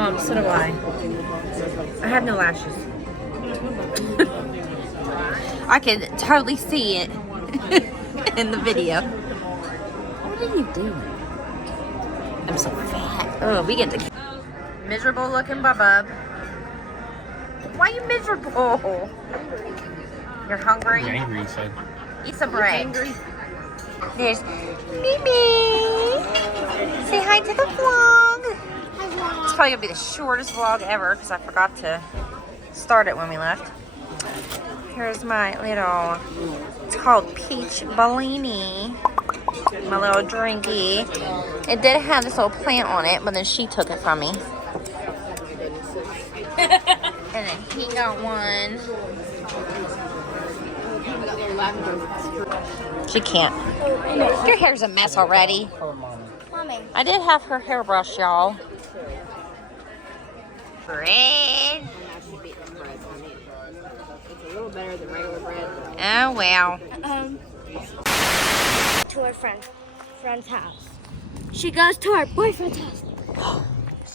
Mom, so do I. I have no lashes. I can totally see it in the video. What are you doing? I'm so fat. Oh, we get the miserable looking Bubba. Why are you miserable? You're hungry? You're angry, you said. Eat some bread. There's Mimi. Say hi to the vlog. It's probably gonna be the shortest vlog ever because I forgot to start it when we left. Here's my little, it's called Peach Bellini. My little drinky. It did have this little plant on it, but then she took it from me. And then he got one. She can't. Your hair's a mess already. Mommy. I did have her hairbrush, y'all. Bread. It's a little better than regular bread. Oh, well. To her friend's house. She goes to her boyfriend's house.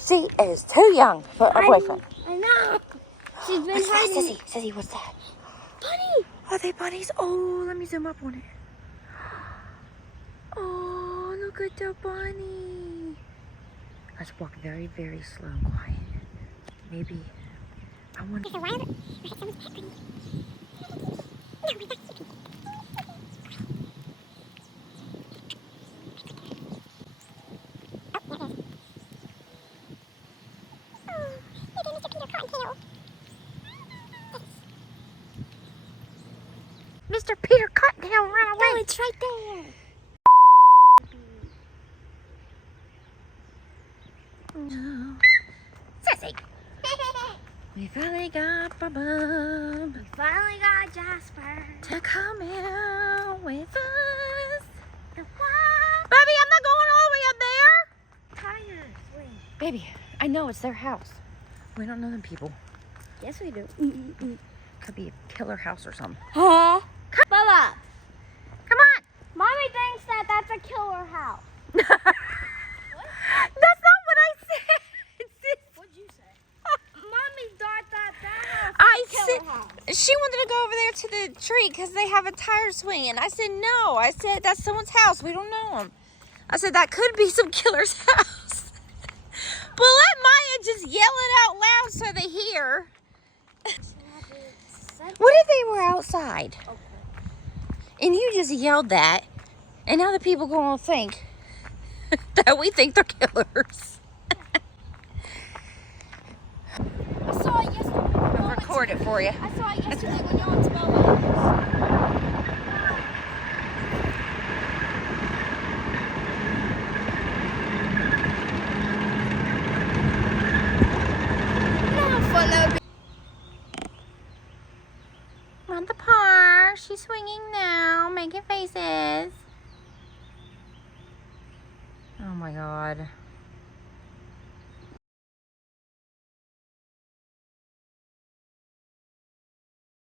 She is too young for a boyfriend. I know. She's been What's that, hiding. Sissy? Sissy, what's that? Bunny. Are they bunnies? Oh, let me zoom up on it. Oh, look at the bunny. Let's walk very, very slow and quiet. Maybe. I wonder. Mr. Peter Cottontail, run away! No, it's right there. No. Sissy! We finally got Bubba We finally got Jasper. to come out with us. The what? Baby, I'm not going all the way up there. Tires. Wait. Baby, I know it's their house. We don't know them people. Yes, we do. Could be a killer house or something. Huh? Bubba. Come on! Mommy thinks that that's a killer house. That's not what I said. What'd you say? Mommy thought that house I was a said killer house. she wanted to go over there to the tree because they have a tire swing, and I said no. I said that's someone's house. We don't know them. I said that could be some killer's house. But let Maya just yell it out loud so they hear. What if they were outside? Okay. And you just yelled that, and now the people gonna think that we think they're killers. I saw it yesterday. I'll record it for you. I saw it yesterday when y'all went to Bella. We're on the park. She's swinging now, making faces. Oh my God.